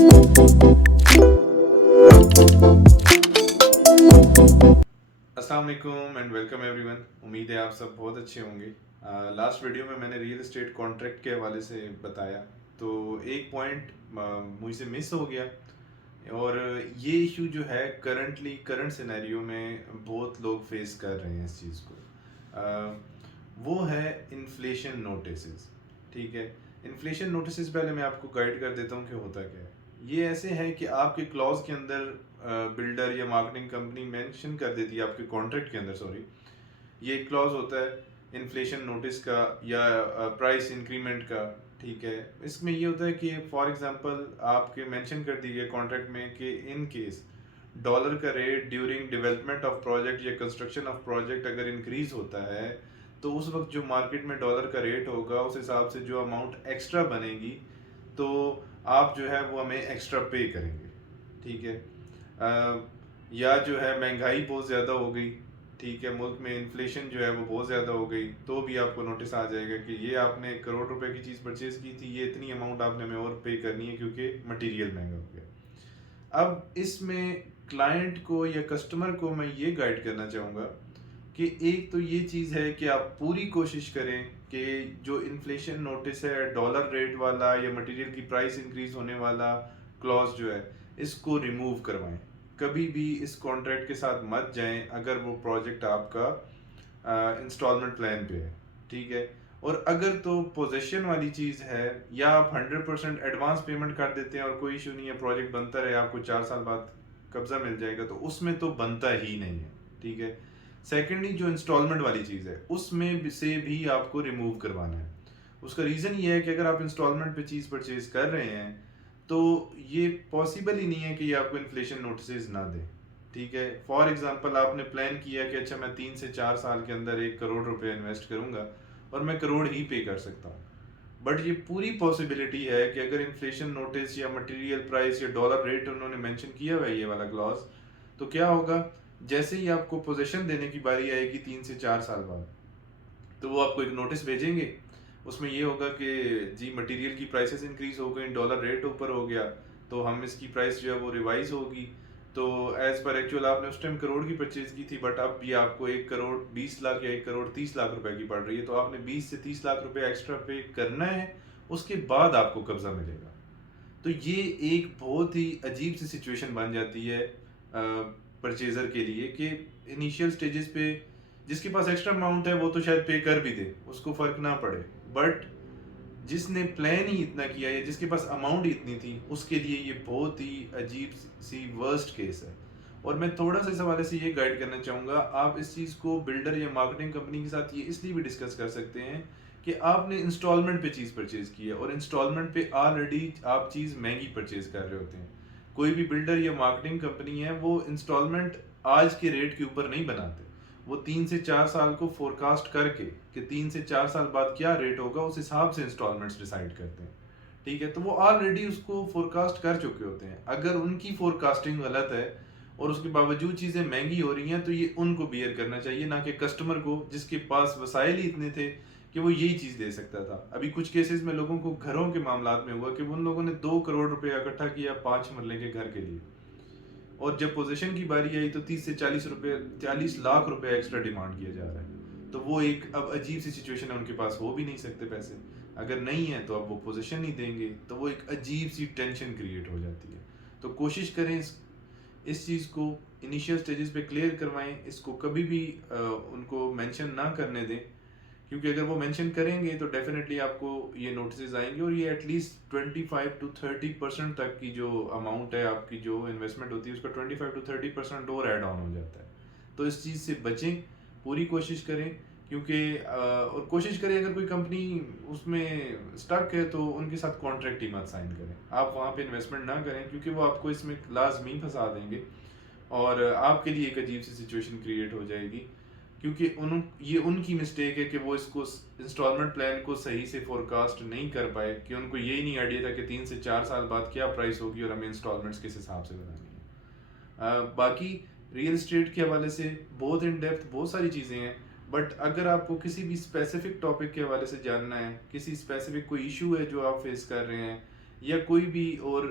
अस्सलाम वालेकुम and welcome everyone. उम्मीद है आप सब बहुत अच्छे होंगे। लास्ट वीडियो में मैंने रियल एस्टेट कॉन्ट्रैक्ट के हवाले से बताया, तो एक पॉइंट मुझसे मिस हो गया। और ये इशू जो है करंट सिनेरियो में बहुत लोग फेस कर रहे हैं इस चीज़ को। वो है इन्फ्लेशन नोटिसेस। ठीक है, इन्फ्लेशन नोटिसेस पहले मैं आपको गाइड कर देता हूँ कि होता क्या है। ये ऐसे है कि आपके क्लॉज के अंदर बिल्डर या मार्केटिंग कंपनी मेंशन कर देती है, आपके कॉन्ट्रैक्ट के अंदर, सॉरी, ये क्लॉज होता है इन्फ्लेशन नोटिस का या प्राइस इंक्रीमेंट का। ठीक है, इसमें ये होता है कि फॉर एग्जांपल आपके मेंशन कर दी गई कॉन्ट्रैक्ट में कि इन केस डॉलर का rate during development of project या कंस्ट्रक्शन ऑफ प्रोजेक्ट अगर इंक्रीज होता है, तो उस वक्त जो मार्केट में डॉलर का रेट होगा उस हिसाब से जो अमाउंट एक्स्ट्रा बनेगी तो आप जो है वो हमें एक्स्ट्रा पे करेंगे। ठीक है, या जो है महंगाई बहुत ज़्यादा हो गई, ठीक है, मुल्क में इन्फ्लेशन जो है वो बहुत ज़्यादा हो गई, तो भी आपको नोटिस आ जाएगा कि ये आपने 1 करोड़ रुपए की चीज़ परचेज़ की थी, ये इतनी अमाउंट आपने हमें और पे करनी है क्योंकि मटेरियल महंगा हो गया। अब इसमें क्लाइंट को या कस्टमर को मैं ये गाइड करना चाहूँगा कि एक तो ये चीज़ है कि आप पूरी कोशिश करें कि जो इन्फ्लेशन नोटिस है डॉलर रेट वाला या मटेरियल की प्राइस इंक्रीज होने वाला क्लॉज जो है, इसको रिमूव करवाएं। कभी भी इस कॉन्ट्रैक्ट के साथ मत जाएं अगर वो प्रोजेक्ट आपका इंस्टॉलमेंट प्लान पे है। ठीक है, और अगर तो पोजेशन वाली चीज़ है या आप 100% एडवांस पेमेंट कर देते हैं और कोई इशू नहीं है, प्रोजेक्ट बनता रहे, आपको 4 साल बाद कब्जा मिल जाएगा, तो उसमें तो बनता ही नहीं है। ठीक है, सेकेंडली जो इंस्टॉलमेंट वाली चीज़ है उसमें से भी आपको रिमूव करवाना है। उसका रीज़न ये है कि अगर आप इंस्टॉलमेंट पे चीज़ परचेज कर रहे हैं तो ये पॉसिबल ही नहीं है कि ये आपको इन्फ्लेशन नोटिस ना दे। ठीक है, फॉर एग्जांपल आपने प्लान किया कि अच्छा मैं 3 से 4 साल के अंदर 1 करोड़ रुपए इन्वेस्ट करूंगा और मैं करोड़ ही पे कर सकता हूँ, बट ये पूरी पॉसिबिलिटी है कि अगर इन्फ्लेशन नोटिस या मटेरियल प्राइस या डॉलर रेट उन्होंने मेंशन किया हुआ है ये वाला क्लॉज, तो क्या होगा, जैसे ही आपको पोजीशन देने की बारी आएगी 3 से 4 साल बाद, तो वो आपको एक नोटिस भेजेंगे। उसमें ये होगा कि जी मटेरियल की प्राइसेस इंक्रीज हो गई, डॉलर रेट ऊपर हो गया, तो हम इसकी प्राइस जो है वो रिवाइज होगी। तो एज पर एक्चुअल आपने उस टाइम करोड़ की परचेज की थी, बट अब ये आपको 1 करोड़ 20 लाख या 1 करोड़ 30 लाख रुपए की पड़ रही है, तो आपने 20 से 30 लाख रुपए एक्स्ट्रा पे करना है, उसके बाद आपको कब्जा मिलेगा। तो ये एक बहुत ही अजीब सी सिचुएशन बन जाती है परचेजर के लिए कि इनिशियल स्टेजेस पे जिसके पास एक्स्ट्रा अमाउंट है वो तो शायद पे कर भी दे, उसको फर्क ना पड़े, बट जिसने प्लान ही इतना किया या जिसके पास अमाउंट ही इतनी थी उसके लिए ये बहुत ही अजीब सी वर्स्ट केस है। और मैं थोड़ा सा इस हवाले से ये गाइड करना चाहूँगा, आप इस चीज़ को बिल्डर या मार्केटिंग कंपनी के साथ ये इसलिए भी डिस्कस कर सकते हैं कि आपने इंस्टॉलमेंट पे चीज़ परचेज की है और इंस्टॉलमेंट पे ऑलरेडी आप चीज़ महंगी परचेज कर रहे होते हैं। कोई भी बिल्डर या मार्केटिंग कंपनी है वो इंस्टॉलमेंट आज के रेट के ऊपर नहीं बनाते, वो 3 से 4 साल को फोरकास्ट करके कि 3 से 4 साल बाद क्या रेट होगा उस हिसाब से इंस्टॉलमेंट्स डिसाइड करते हैं। ठीक है, तो वो ऑलरेडी उसको फोरकास्ट कर चुके होते हैं। अगर उनकी फोरकास्टिंग गलत है और उसके बावजूद चीज़ें महंगी हो रही हैं तो ये उनको बियर करना चाहिए, ना कि कस्टमर को जिसके पास वसाइल ही इतने थे कि वो यही चीज़ दे सकता था। अभी कुछ केसेस में लोगों को घरों के मामलात में हुआ कि उन लोगों ने 2 करोड़ रुपया इकट्ठा किया 5 मरले के घर के लिए, और जब पोजीशन की बारी आई तो 30 से 40 रुपए 40 लाख रुपए एक्स्ट्रा डिमांड किया जा रहा है। तो वो एक अब अजीब सी सिचुएशन है, उनके पास हो भी नहीं सकते पैसे, अगर नहीं है तो अब वो पोजीशन नहीं देंगे, तो वो एक अजीब सी टेंशन क्रिएट हो जाती है। तो कोशिश करें इस चीज़ को इनिशियल स्टेजेस पे क्लियर करवाएं, इसको कभी भी उनको मेंशन ना करने दें, क्योंकि अगर वो मेंशन करेंगे तो डेफिनेटली आपको ये नोटिस आएंगे और ये एटलीस्ट 25 to 30% तक की जो अमाउंट है आपकी जो इन्वेस्टमेंट होती है उसका 25 to 30% और ऐड ऑन हो जाता है। तो इस चीज़ से बचें, पूरी कोशिश करें, क्योंकि और कोशिश करें अगर कोई कंपनी उसमें स्टक है तो उनके साथ कॉन्ट्रैक्ट ही मत साइन करें, आप वहाँ पे इन्वेस्टमेंट ना करें, क्योंकि वो आपको इसमें लाजमी फंसा देंगे और आपके लिए एक अजीब सी सिचुएशन क्रिएट हो जाएगी, क्योंकि ये उनकी मिस्टेक है कि वो इसको इंस्टॉलमेंट प्लान को सही से फोरकास्ट नहीं कर पाए, कि उनको यही नहीं आइडिया था कि 3 से 4 साल बाद क्या प्राइस होगी और हमें इंस्टॉलमेंट्स किस हिसाब से बनानी है। बाकी रियल इस्टेट के हवाले से बहुत इन डेप्थ बहुत सारी चीज़ें हैं, बट अगर आपको किसी भी स्पेसिफिक टॉपिक के हवाले से जानना है, किसी स्पेसिफिक कोई इशू है जो आप फेस कर रहे हैं या कोई भी और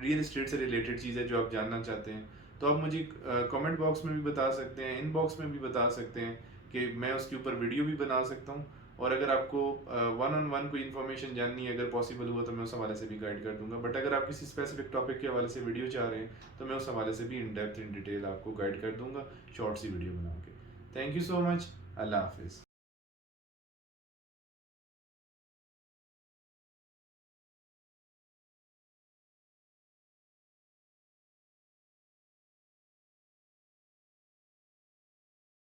रियल इस्टेट से रिलेटेड चीज़ है जो आप जानना चाहते हैं, तो आप मुझे कमेंट बॉक्स में भी बता सकते हैं, इनबॉक्स में भी बता सकते हैं कि मैं उसके ऊपर वीडियो भी बना सकता हूँ। और अगर आपको वन ऑन वन कोई इन्फॉर्मेशन जाननी है, अगर पॉसिबल हुआ तो मैं उस हवाले से भी गाइड कर दूंगा। बट अगर आप किसी स्पेसिफिक टॉपिक के हवाले से वीडियो चाह रहे हैं तो मैं उस हवाले से भी इन डेप्थ इन डिटेल आपको गाइड कर दूंगा, शॉर्ट सी वीडियो बना के। Thank you so much. अल्लाह हाफिज़।